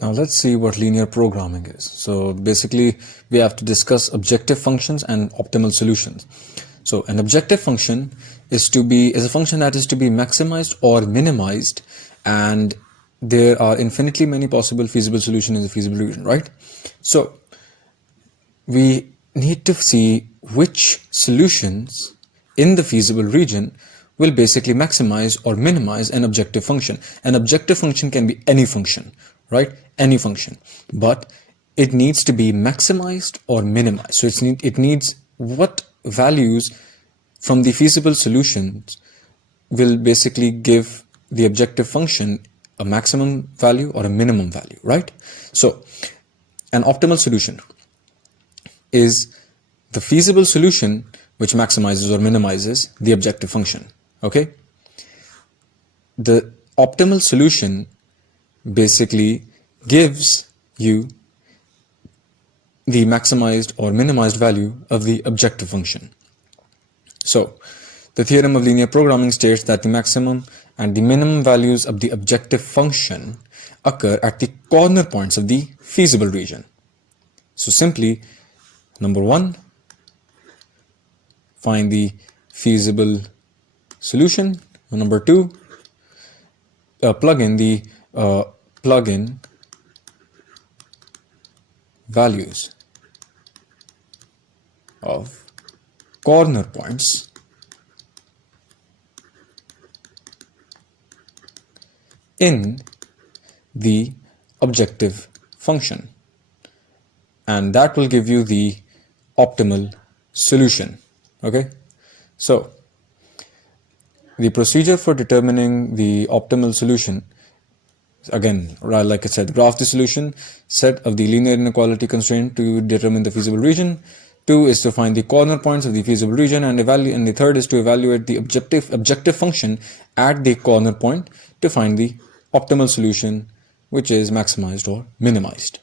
Now let's see what linear programming is. So basically we have to discuss objective functions and optimal solutions. So an objective function is a function that is to be maximized or minimized, and there are infinitely many possible feasible solutions in the feasible region, right? So we need to see which solutions in the feasible region will basically maximize or minimize an objective function. An objective function can be any function, right? Any function, but it needs to be maximized or minimized. So it needs what values from the feasible solutions will basically give the objective function a maximum value or a minimum value, right? So an optimal solution is the feasible solution which maximizes or minimizes the objective function. Okay, the optimal solution basically gives you the maximized or minimized value of the objective function. So the theorem of linear programming states that the maximum and the minimum values of the objective function occur at the corner points of the feasible region. So simply, number one, find the feasible solution. Number two, plug in values of corner points in the objective function, and that will give you the optimal solution. Okay, so the procedure for determining the optimal solution, again, like I said, graph the solution, set of the linear inequality constraint to determine the feasible region. 2 is to find the corner points of the feasible region, and the third is to evaluate the objective function at the corner point to find the optimal solution, which is maximized or minimized.